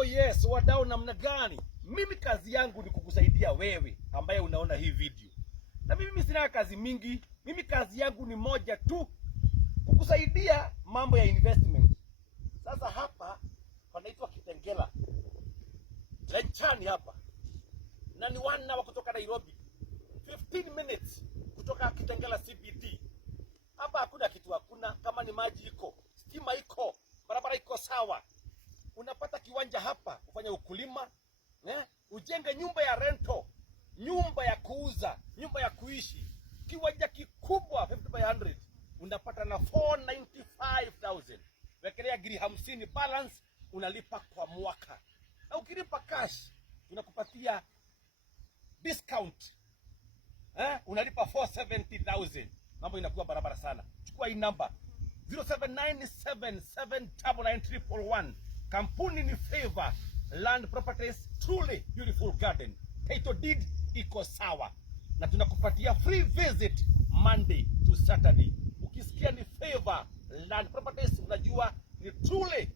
Oh yes, wadau namna gani? Mimi kazi yangu ni kukusaidia wewe ambaye unaona hii video. Na mimi sina kazi mingi. Mimi kazi yangu ni moja tu, kukusaidia mambo ya investment. Sasa hapa panaitwa Kitengela, Lenchani hapa. Na ni 1 hour kutoka Nairobi. 15 minutes kutoka Kitengela CBD. Hapa hakuna kitu, hakuna. Kama ni maji iko, stima iko, barabara iko sawa. Unapata kiwanja hapa kufanya ukulima, ujenge nyumba ya rento, nyumba ya kuuza, nyumba ya kuishi. Kiwanja kikubwa 50 by 100 unapata na 495,000. Wekelea giri 50 balance unalipa kwa mwaka. Na ukilipa cash tunakupatia discount. Unalipa 470,000. Mambo inakuwa barabara sana. Chukua hii namba 0797799311. Kampuni ni Favor Land Properties, truly beautiful garden. Title deed iko sawa. Na tunakupatia free visit Monday to Saturday. Ukisikia ni Favor Land Properties unajua ni truly